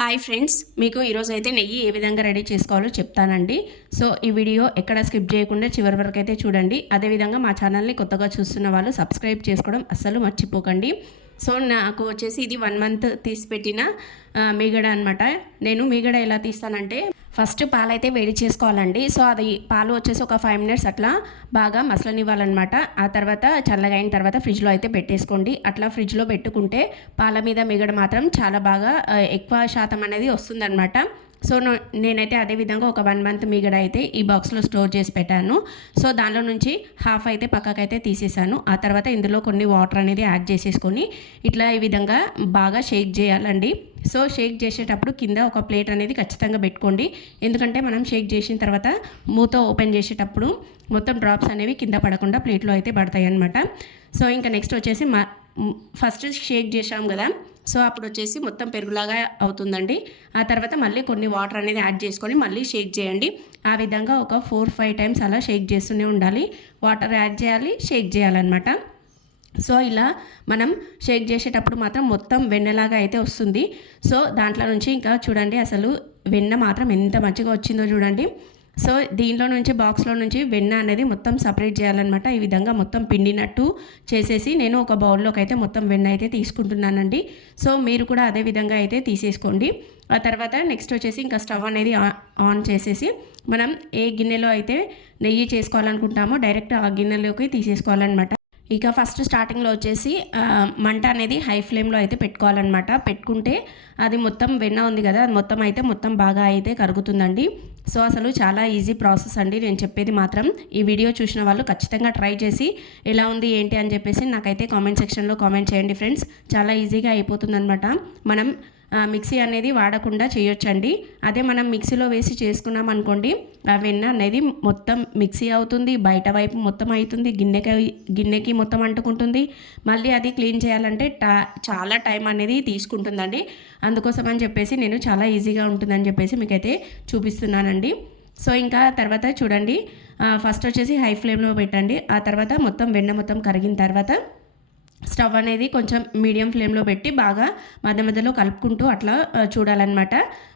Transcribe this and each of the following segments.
Hi friends, మీకు ఈరోజు అయితే నెయ్యి ఏ విధంగా రెడీ చేసుకోవాలో చెప్తానండి. సో ఈ వీడియో ఎక్కడ స్కిప్ చేయకుండా చివరి వరకు అయితే చూడండి. అదేవిధంగా మా ఛానల్ని కొత్తగా చూస్తున్న వాళ్ళు సబ్స్క్రైబ్ చేసుకోవడం అస్సలు మర్చిపోకండి. సో నాకు వచ్చేసి ఇది 1 మంత్ తీసి పెట్టిన మీగడ అనమాట. నేను మీగడ ఎలా తీస్తానంటే ఫస్ట్ పాలైతే వేడి చేసుకోవాలండి. సో అది పాలు వచ్చేసి ఒక 5 మినిట్స్ అట్లా బాగా మసలనివ్వాలన్నమాట. ఆ తర్వాత చల్లగా అయిన తర్వాత ఫ్రిడ్జ్లో అయితే పెట్టేసుకోండి. అట్లా ఫ్రిడ్జ్లో పెట్టుకుంటే పాల మీద మీగడ మాత్రం చాలా బాగా ఎక్కువ శాతం అనేది వస్తుందన్నమాట. సో నేనైతే అదే విధంగా ఒక 1 మంత్ మీగడ అయితే ఈ బాక్స్లో స్టోర్ చేసి పెట్టాను. సో దానిలో నుంచి హాఫ్ అయితే పక్కకైతే తీసేసాను. ఆ తర్వాత ఇందులో కొన్ని వాటర్ అనేది యాడ్ చేసేసుకొని ఇట్లా ఈ విధంగా బాగా షేక్ చేయాలండి. సో షేక్ చేసేటప్పుడు కింద ఒక ప్లేట్ అనేది ఖచ్చితంగా పెట్టుకోండి. ఎందుకంటే మనం షేక్ చేసిన తర్వాత మూత ఓపెన్ చేసేటప్పుడు మొత్తం డ్రాప్స్ అనేవి కింద పడకుండా ప్లేట్లో అయితే పడతాయి అన్నమాట. సో ఇంకా నెక్స్ట్ వచ్చేసి ఫస్ట్ షేక్ చేసాం కదా, సో అప్పుడు వచ్చేసి మొత్తం పెరుగులాగా అవుతుందండి. ఆ తర్వాత మళ్ళీ కొన్ని వాటర్ అనేది యాడ్ చేసుకొని మళ్ళీ షేక్ చేయండి. ఆ విధంగా ఒక 4-5 టైమ్స్ అలా షేక్ చేస్తూనే ఉండాలి. వాటర్ యాడ్ చేయాలి, షేక్ చేయాలన్నమాట. సో ఇలా మనం షేక్ చేసేటప్పుడు మాత్రం మొత్తం వెన్నలాగా అయితే వస్తుంది. సో దాంట్లో నుంచి ఇంకా చూడండి, అసలు వెన్న మాత్రం ఎంత మంచిగా వచ్చిందో చూడండి. సో దీనిలో నుంచి బాక్స్లో నుంచి వెన్న అనేది మొత్తం సపరేట్ చేయాలన్నమాట. ఈ విధంగా మొత్తం పిండినట్టు చేసేసి నేను ఒక బౌల్లోకి అయితే మొత్తం వెన్న అయితే తీసుకుంటున్నానండి. సో మీరు కూడా అదే విధంగా అయితే తీసేసుకోండి. ఆ తర్వాత నెక్స్ట్ వచ్చేసి ఇంకా స్టవ్ అనేది ఆన్ చేసేసి మనం ఏ గిన్నెలో అయితే నెయ్యి చేసుకోవాలనుకుంటామో డైరెక్ట్ ఆ గిన్నెలోకి తీసేసుకోవాలన్నమాట. ఇక ఫస్ట్ స్టార్టింగ్లో వచ్చేసి మంట అనేది హై ఫ్లేమ్లో అయితే పెట్టుకోవాలన్నమాట. పెట్టుకుంటే అది మొత్తం వెన్న ఉంది కదా, అది మొత్తం బాగా అయితే కరుగుతుందండి. సో అసలు చాలా ఈజీ ప్రాసెస్ అండి. నేను చెప్పేది మాత్రం ఈ వీడియో చూసిన వాళ్ళు ఖచ్చితంగా ట్రై చేసి ఎలా ఉంది ఏంటి అని చెప్పేసి నాకైతే కామెంట్ సెక్షన్లో కామెంట్ చేయండి ఫ్రెండ్స్. చాలా ఈజీగా అయిపోతుందన్నమాట. మనం మిక్సీ అనేది వాడకుండా చేయొచ్చండి. అదే మనం మిక్సీలో వేసి చేసుకున్నాం అనుకోండి, ఆ వెన్న అనేది మొత్తం మిక్సీ అవుతుంది, బయట వైపు మొత్తం అవుతుంది, గిన్నెకి మొత్తం అంటుకుంటుంది. మళ్ళీ అది క్లీన్ చేయాలంటే చాలా టైం అనేది తీసుకుంటుందండి. అందుకోసం అని చెప్పేసి నేను చాలా ఈజీగా ఉంటుందని చెప్పేసి మీకైతే చూపిస్తున్నానండి. సో ఇంకా తర్వాత చూడండి, ఫస్ట్ వచ్చేసి హై ఫ్లేమ్లో పెట్టండి. ఆ తర్వాత మొత్తం వెన్న మొత్తం కరిగిన తర్వాత స్టవ్ అనేది కొంచెం మీడియం ఫ్లేమ్లో పెట్టి బాగా మధ్య మధ్యలో కలుపుకుంటూ అట్లా చూడాలన్నమాట.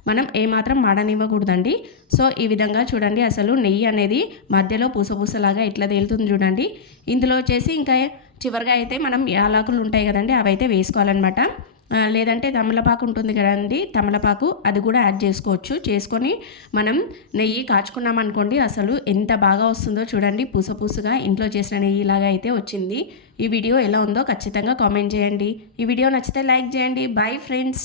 మనం ఏమాత్రం మాడనివ్వకూడదండి. సో ఈ విధంగా చూడండి, అసలు నెయ్యి అనేది మధ్యలో పూసలాగా ఇట్లా తేలుతుంది చూడండి. ఇందులో వచ్చేసి ఇంకా చివరిగా అయితే మనం యాలకులు ఉంటాయి కదండి, అవి అయితే వేసుకోవాలన్నమాట. లేదంటే తమలపాకు ఉంటుంది కదండి, తమలపాకు అది కూడా యాడ్ చేసుకోవచ్చు. చేసుకొని మనం నెయ్యి కాచుకున్నాం అనుకోండి, అసలు ఎంత బాగా వస్తుందో చూడండి. పూసగా ఇంట్లో చేసిన నెయ్యి లాగా అయితే వచ్చింది. ఈ వీడియో ఎలా ఉందో ఖచ్చితంగా కామెంట్ చేయండి. ఈ వీడియో నచ్చితే లైక్ చేయండి. Bye friends.